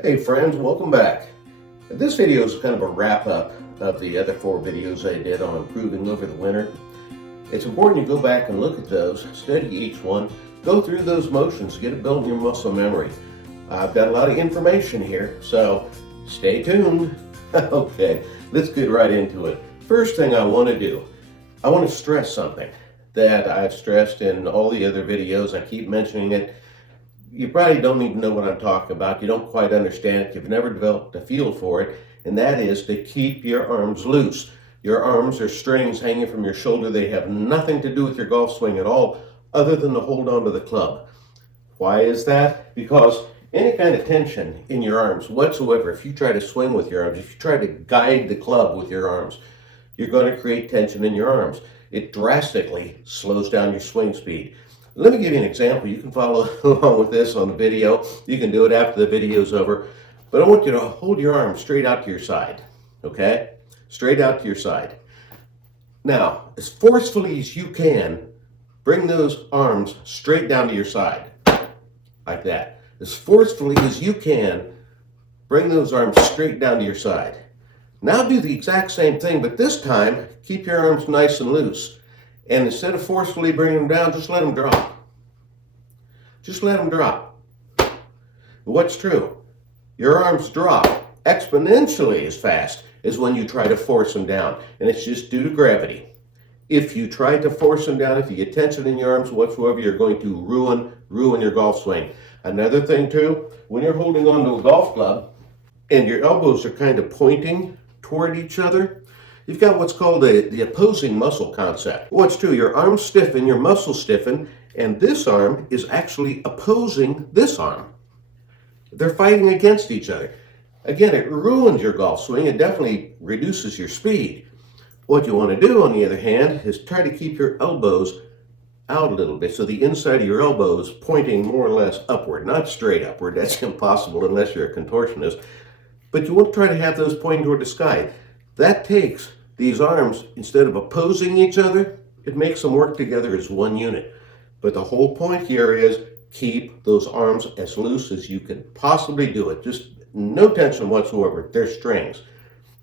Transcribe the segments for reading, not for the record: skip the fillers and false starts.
Hey friends, welcome back. This video is kind of a wrap-up of the other 4 videos I did on improving over the winter. It's important you go back and look at those, study each one, go through those motions, get it built in your muscle memory. I've got a lot of information here, so stay tuned. Okay, let's get right into it. First thing I want to do, I want to stress something that I've stressed in all the other videos. I keep mentioning it. You probably don't even know what I'm talking about. You don't quite understand it. You've never developed a feel for it. And that is to keep your arms loose. Your arms are strings hanging from your shoulder. They have nothing to do with your golf swing at all other than to hold on to the club. Why is that? Because any kind of tension in your arms whatsoever, if you try to swing with your arms, if you try to guide the club with your arms, you're going to create tension in your arms. It drastically slows down your swing speed. Let me give you an example. You can follow along with this on the video. You can do it after the video's over. But I want you to hold your arm straight out to your side, okay? Straight out to your side. Now, as forcefully as you can, bring those arms straight down to your side, like that. As forcefully as you can, bring those arms straight down to your side. Now do the exact same thing, but this time, keep your arms nice and loose. And instead of forcefully bringing them down, just let them drop. Just let them drop. But what's true? Your arms drop exponentially as fast as when you try to force them down. And it's just due to gravity. If you try to force them down, if you get tension in your arms whatsoever, you're going to ruin your golf swing. Another thing too, when you're holding onto a golf club and your elbows are kind of pointing toward each other, you've got what's called the opposing muscle concept. What's true, your arms stiffen, your muscles stiffen, and this arm is actually opposing this arm. They're fighting against each other. Again, it ruins your golf swing. It definitely reduces your speed. What you want to do, on the other hand, is try to keep your elbows out a little bit, so the inside of your elbow is pointing more or less upward, not straight upward. That's impossible unless you're a contortionist. But you want to try to have those pointing toward the sky. That takes these arms, instead of opposing each other, it makes them work together as one unit. But the whole point here is keep those arms as loose as you can possibly do it. Just no tension whatsoever. They're strings.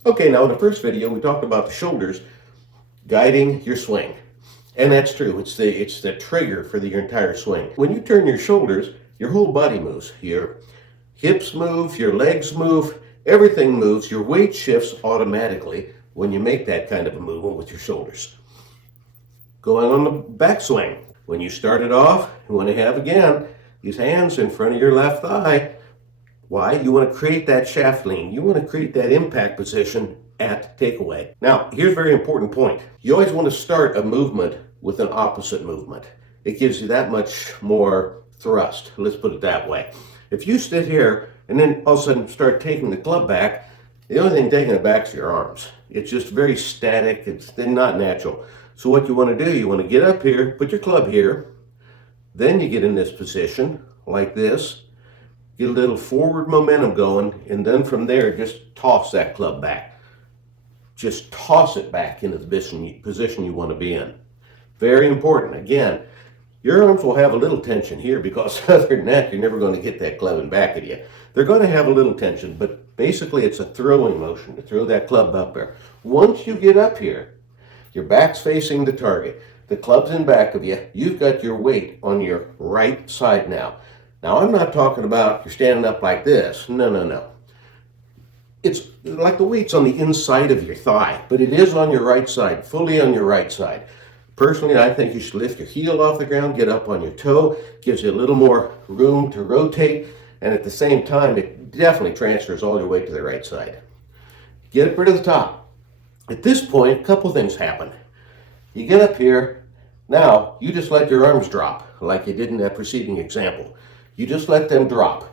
Okay, now in the first video, we talked about the shoulders guiding your swing. And that's true. It's the trigger for your entire swing. When you turn your shoulders, your whole body moves. Your hips move, your legs move, everything moves. Your weight shifts automatically when you make that kind of a movement with your shoulders. Going on the backswing. When you start it off, you want to have, again, these hands in front of your left thigh. Why? You want to create that shaft lean. You want to create that impact position at takeaway. Now, here's a very important point. You always want to start a movement with an opposite movement. It gives you that much more thrust. Let's put it that way. If you sit here and then all of a sudden start taking the club back, the only thing taking it back is your arms. It's just very static. It's not natural. So what you want to do, you want to get up here, put your club here, then you get in this position like this, get a little forward momentum going, and then from there, just toss that club back. Just toss it back into the position you want to be in. Very important. Again, your arms will have a little tension here because other than that, you're never going to get that club in back of you. They're going to have a little tension, but basically it's a throwing motion to throw that club up there. Once you get up here, your back's facing the target. The club's in back of you. You've got your weight on your right side now. Now, I'm not talking about you're standing up like this. No. It's like the weight's on the inside of your thigh, but it is on your right side, fully on your right side. Personally, I think you should lift your heel off the ground, get up on your toe, gives you a little more room to rotate, and at the same time, it definitely transfers all your weight to the right side. Get up to the top. At this point, a couple things happen. You get up here, now you just let your arms drop, like you did in that preceding example. You just let them drop.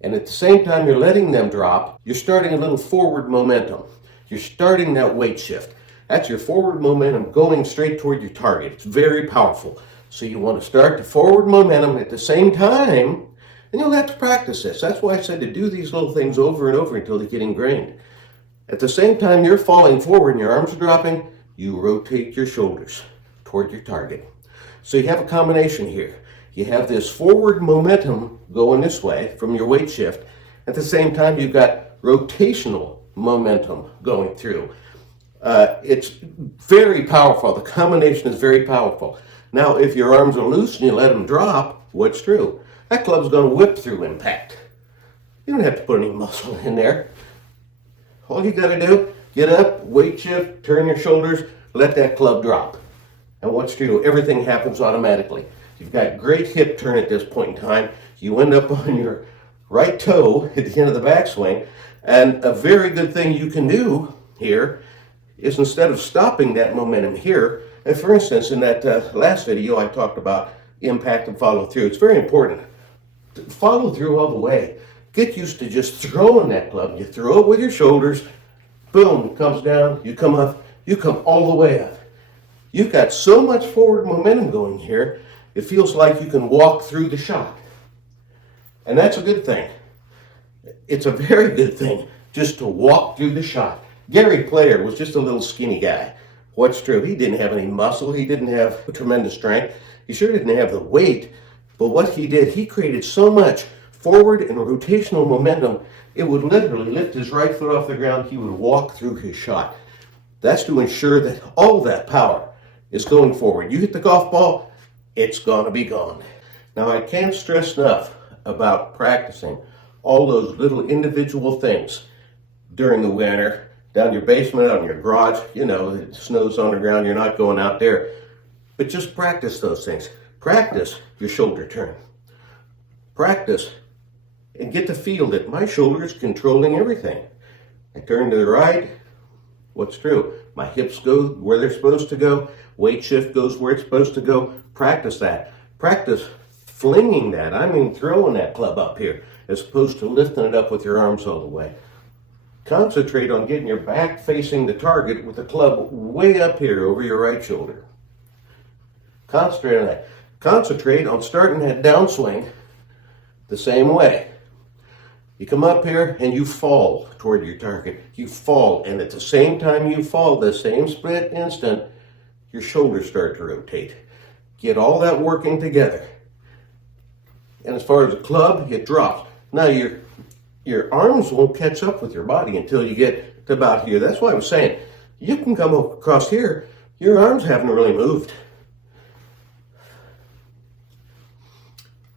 And at the same time you're letting them drop, you're starting a little forward momentum. You're starting that weight shift. That's your forward momentum going straight toward your target. It's very powerful. So you want to start the forward momentum at the same time, and you'll have to practice this. That's why I said to do these little things over and over until they get ingrained. At the same time you're falling forward and your arms are dropping, you rotate your shoulders toward your target. So you have a combination here. You have this forward momentum going this way from your weight shift, At the same time, you've got rotational momentum going through. It's very powerful. The combination is very powerful. Now, if your arms are loose and you let them drop, what's true? That club's going to whip through impact. You don't have to put any muscle in there. All you got to do, get up, weight shift, turn your shoulders, let that club drop. And what's true? Everything happens automatically. You've got great hip turn at this point in time. You end up on your right toe at the end of the backswing. And a very good thing you can do here is instead of stopping that momentum here, and for instance, in that last video I talked about impact and follow through. It's very important to follow through all the way. Get used to just throwing that club. You throw it with your shoulders, boom, it comes down, you come up, you come all the way up. You've got so much forward momentum going here, it feels like you can walk through the shot. And that's a good thing. It's a very good thing just to walk through the shot. Gary Player was just a little skinny guy. What's true? He didn't have any muscle. He didn't have tremendous strength. He sure didn't have the weight. But what he did, he created so much forward and rotational momentum, it would literally lift his right foot off the ground. He would walk through his shot. That's to ensure that all that power is going forward. You hit the golf ball, it's going to be gone. Now, I can't stress enough about practicing all those little individual things during the winter, down your basement, on your garage. You know, it snows on the ground, you're not going out there. But just practice those things. Practice your shoulder turn. Practice and get the feel that my shoulder is controlling everything. I turn to the right, what's true? My hips go where they're supposed to go. Weight shift goes where it's supposed to go. Practice that. Practice flinging that. I mean throwing that club up here as opposed to lifting it up with your arms all the way. Concentrate on getting your back facing the target with the club way up here over your right shoulder. Concentrate on that. Concentrate on starting that downswing the same way. You come up here and you fall toward your target. You fall, and at the same time you fall, the same split instant, your shoulders start to rotate. Get all that working together. And as far as the club, it drops. Now your arms won't catch up with your body until you get to about here. That's why I was saying, you can come across here, your arms haven't really moved.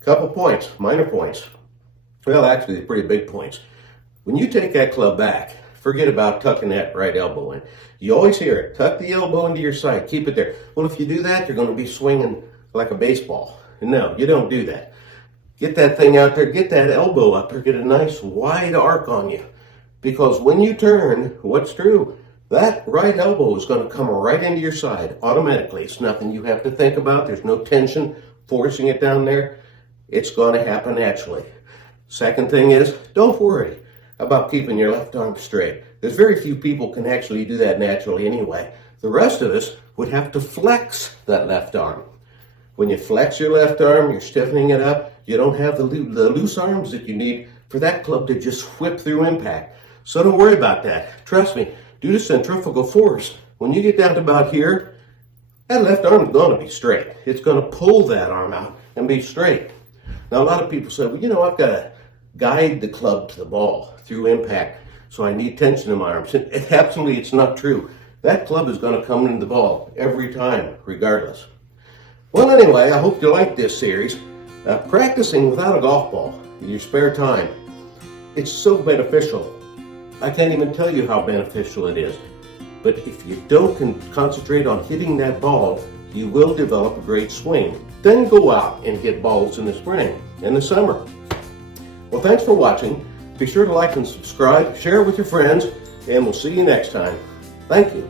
Couple points, minor points. Well, actually, they're pretty big points. When you take that club back, forget about tucking that right elbow in. You always hear it. Tuck the elbow into your side. Keep it there. Well, if you do that, you're going to be swinging like a baseball. No, you don't do that. Get that thing out there. Get that elbow up there. Get a nice wide arc on you. Because when you turn, what's true? That right elbow is going to come right into your side automatically. It's nothing you have to think about. There's no tension forcing it down there. It's going to happen naturally. Second thing is, don't worry about keeping your left arm straight. There's very few people can actually do that naturally anyway. The rest of us would have to flex that left arm. When you flex your left arm, you're stiffening it up. You don't have the loose arms that you need for that club to just whip through impact. So don't worry about that. Trust me, due to centrifugal force, when you get down to about here, that left arm is going to be straight. It's going to pull that arm out and be straight. Now, a lot of people say, well, you know, I've got to guide the club to the ball through impact, so I need tension in my arms. And absolutely, it's not true. That club is going to come into the ball every time, regardless. Well, anyway, I hope you like this series. Practicing without a golf ball in your spare time, it's so beneficial. I can't even tell you how beneficial it is. But if you don't concentrate on hitting that ball, you will develop a great swing. Then go out and hit balls in the spring and the summer. Well, thanks for watching. Be sure to like and subscribe, share it with your friends, and we'll see you next time. Thank you.